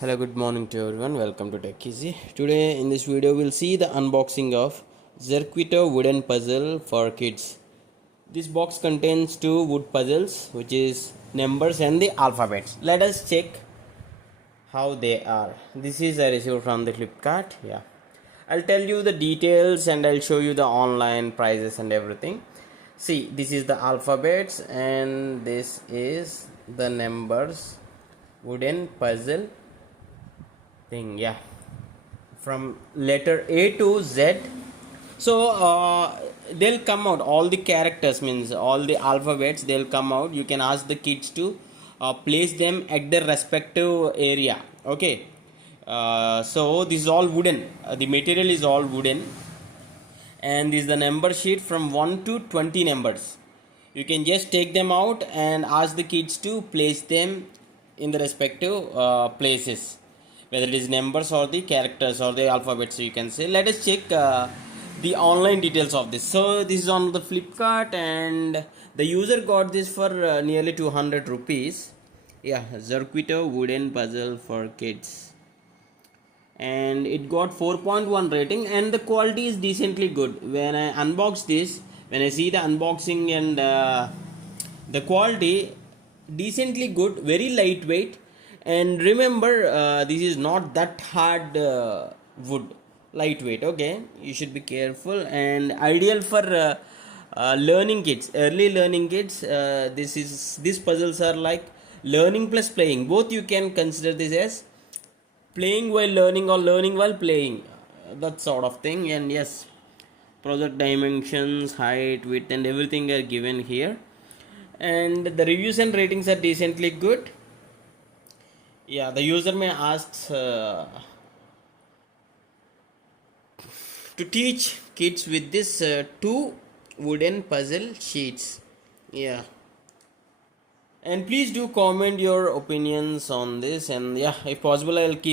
Hello, good morning to everyone. Welcome to Tech Easy. Today in this video we'll see the unboxing of Zarqito wooden puzzle for kids. This box contains two wood puzzles, which is numbers and the alphabets. Let us check how they are. This is I received from the Flipkart. Yeah, I'll tell you the details and I'll show you the online prices and everything. See, this is the alphabets and this is the numbers wooden puzzle thing. Yeah, from letter A to Z. So they'll come out, all the characters means all the alphabets, they'll come out. You can ask the kids to place them at their respective area. Okay, so this is all wooden, the material is all wooden, and this is the number sheet from 1 to 20 numbers. You can just take them out and ask the kids to place them in the respective places, whether it is numbers or the characters or the alphabets, you can say. Let us check the online details of this. So this is on the Flipkart and the user got this for nearly 200 rupees. Yeah, Zarqito wooden puzzle for kids, and it got 4.1 rating and the quality is decently good. When I unbox this, when I see the unboxing and the quality decently good, very lightweight, and remember this is not that hard wood, lightweight. Okay, you should be careful and ideal for learning kids, early learning kids. These puzzles are like learning plus playing, both. You can consider this as playing while learning or learning while playing, that sort of thing. And yes, project dimensions, height, width and everything are given here, and the reviews and ratings are decently good. Yeah, the user may ask to teach kids with this two wooden puzzle sheets. Yeah, and please do comment your opinions on this, and yeah, if possible I'll keep